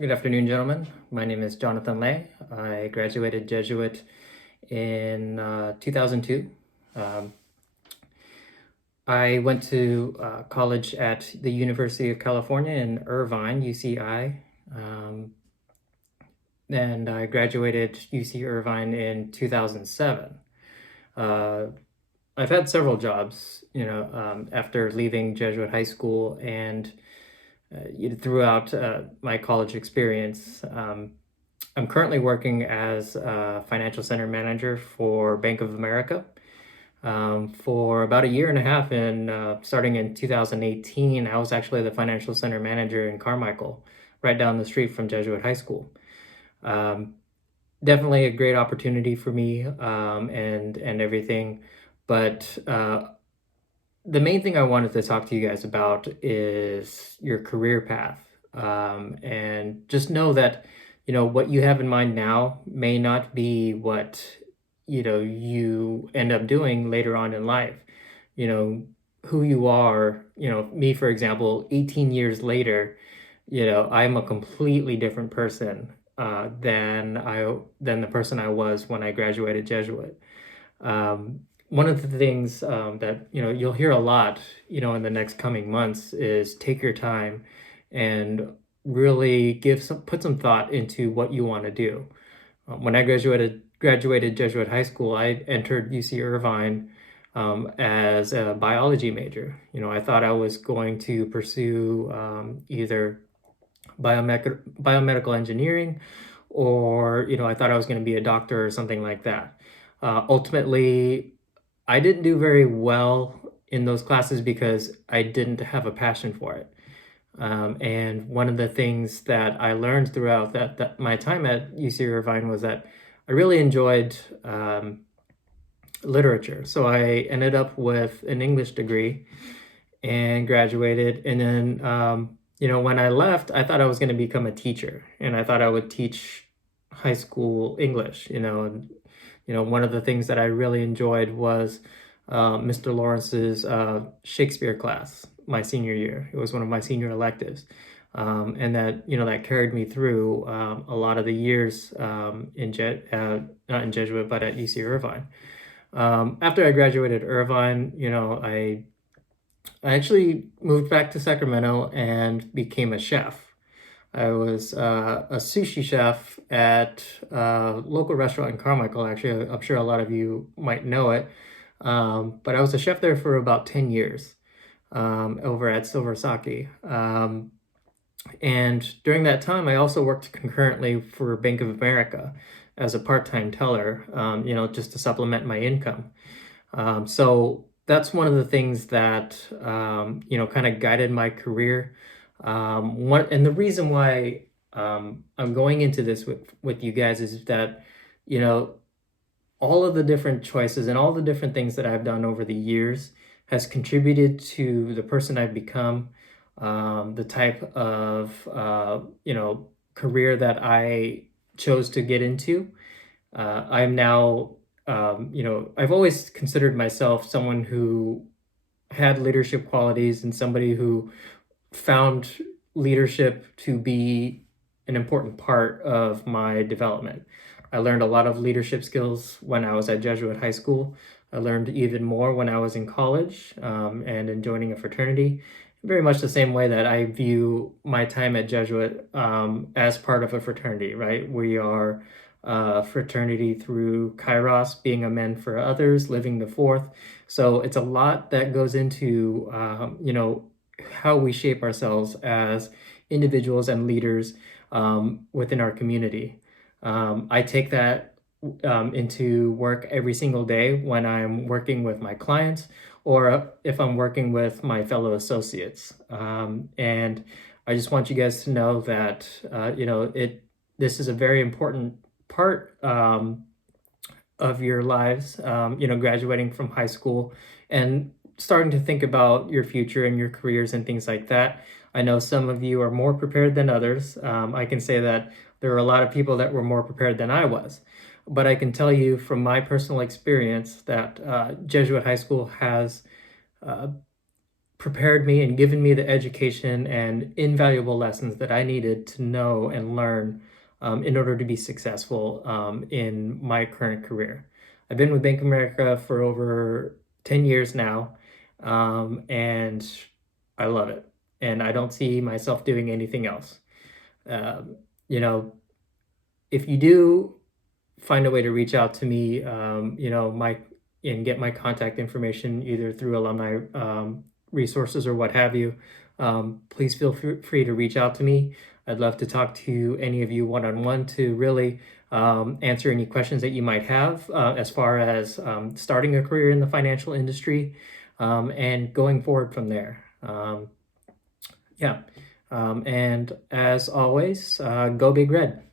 Good afternoon, gentlemen. My name is Jonathan Lay. I graduated Jesuit in 2002. Um, I went to college at the University of California in Irvine, UCI, and I graduated UC Irvine in 2007. Uh, I've had several jobs, after leaving Jesuit high school and throughout my college experience. I'm currently working as a financial center manager for Bank of America for about a year and a half. And starting in 2018, I was actually the financial center manager in Carmichael, right down the street from Jesuit High School. Um, Definitely a great opportunity for me and everything. But the main thing I wanted to talk to you guys about is your career path. And just know that, what you have in mind now may not be what, you end up doing later on in life. You know, who you are, me, for example, 18 years later, I'm a completely different person than the person I was when I graduated Jesuit. One of the things that you'll hear a lot, in the next coming months is take your time and really put some thought into what you want to do. When I graduated Jesuit high school, I entered UC Irvine as a biology major. I thought I was going to pursue either biomedical engineering, or I thought I was going to be a doctor or something like that. Ultimately, I didn't do very well in those classes because I didn't have a passion for it. And one of the things that I learned throughout that my time at UC Irvine was that I really enjoyed literature. So I ended up with an English degree and graduated. And then, when I left, I thought I was going to become a teacher, and I thought I would teach high school English. And one of the things that I really enjoyed was Mr. Lawrence's Shakespeare class my senior year. It was one of my senior electives. And that carried me through a lot of the years not in Jesuit, but at UC Irvine. After I graduated Irvine, I actually moved back to Sacramento and became a chef. I was a sushi chef at a local restaurant in Carmichael. Actually, I'm sure a lot of you might know it. But I was a chef there for about 10 years over at Silver Sake. And during that time, I also worked concurrently for Bank of America as a part-time teller, just to supplement my income. So that's one of the things that, kind of guided my career. And the reason why I'm going into this with you guys is that, you know, all of the different choices and all the different things that I've done over the years has contributed to the person I've become, the type of, career that I chose to get into. I'm now, I've always considered myself someone who had leadership qualities and somebody who found leadership to be an important part of my development. I learned a lot of leadership skills when I was at Jesuit high school. I learned even more when I was in college and in joining a fraternity. Very much the same way that I view my time at Jesuit as part of a fraternity, right? We are a fraternity through Kairos, being a men for others, living the fourth. So it's a lot that goes into, how we shape ourselves as individuals and leaders within our community. I take that into work every single day when I'm working with my clients or if I'm working with my fellow associates. And I just want you guys to know that, this is a very important part of your lives, graduating from high school and starting to think about your future and your careers and things like that. I know some of you are more prepared than others. I can say that there are a lot of people that were more prepared than I was. But I can tell you from my personal experience that Jesuit High School has prepared me and given me the education and invaluable lessons that I needed to know and learn in order to be successful in my current career. I've been with Bank of America for over 10 years now, and I love it. And I don't see myself doing anything else. Um, you know, if you do find a way to reach out to me, and get my contact information either through alumni resources or what have you, please feel free to reach out to me. I'd love to talk to any of you one-on-one to really answer any questions that you might have as far as starting a career in the financial industry and going forward from there. Yeah. And as always, go Big Red.